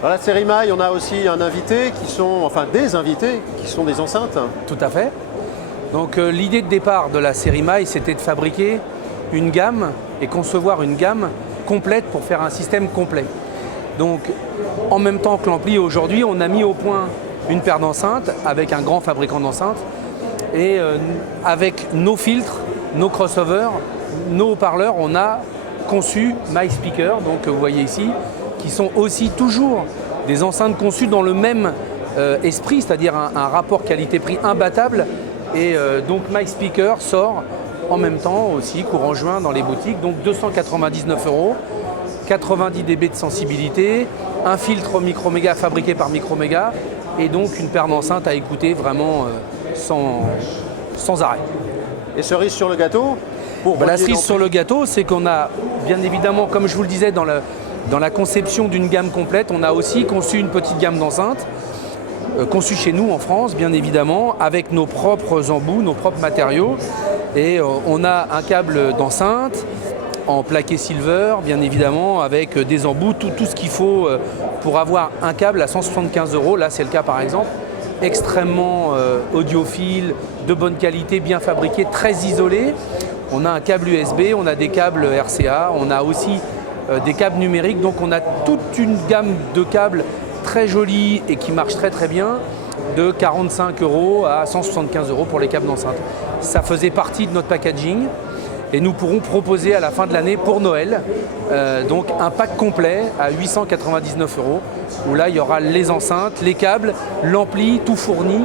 Dans la série Maille, on a aussi un invité qui sont, enfin des invités qui sont des enceintes. Tout à fait. Donc l'idée de départ de la série Maille, c'était de fabriquer une gamme et concevoir une gamme complète pour faire un système complet. Donc en même temps que l'ampli aujourd'hui, on a mis au point une paire d'enceintes avec un grand fabricant d'enceintes et avec nos filtres, nos crossovers, nos haut-parleurs, on a conçu MySpeaker, donc vous voyez ici, qui sont aussi toujours des enceintes conçues dans le même esprit, c'est-à-dire un rapport qualité-prix imbattable. Et donc MySpeaker sort en même temps aussi, courant juin, dans les boutiques, donc 299 €, 90 dB de sensibilité, un filtre Microméga fabriqué par Microméga, et donc une paire d'enceintes à écouter vraiment sans arrêt. Et cerise sur le gâteau La cerise sur le gâteau, c'est qu'on a, bien évidemment, comme je vous le disais, dans la conception d'une gamme complète, on a aussi conçu une petite gamme d'enceintes, conçue chez nous en France, bien évidemment, avec nos propres embouts, nos propres matériaux. Et on a un câble d'enceinte en plaqué silver, bien évidemment, avec des embouts, tout ce qu'il faut pour avoir un câble à 175 €. Là, c'est le cas par exemple, extrêmement audiophile, de bonne qualité, bien fabriqué, très isolé. On a un câble USB, on a des câbles RCA, on a aussi des câbles numériques. Donc on a toute une gamme de câbles très jolis et qui marchent très très bien, de 45 € à 175 € pour les câbles d'enceinte. Ça faisait partie de notre packaging et nous pourrons proposer à la fin de l'année pour Noël donc un pack complet à 899 €, où là il y aura les enceintes, les câbles, l'ampli, tout fourni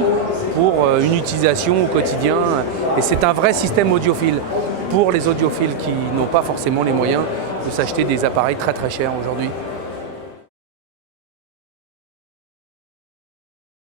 pour une utilisation au quotidien. Et c'est un vrai système audiophile pour les audiophiles qui n'ont pas forcément les moyens de s'acheter des appareils très très chers aujourd'hui.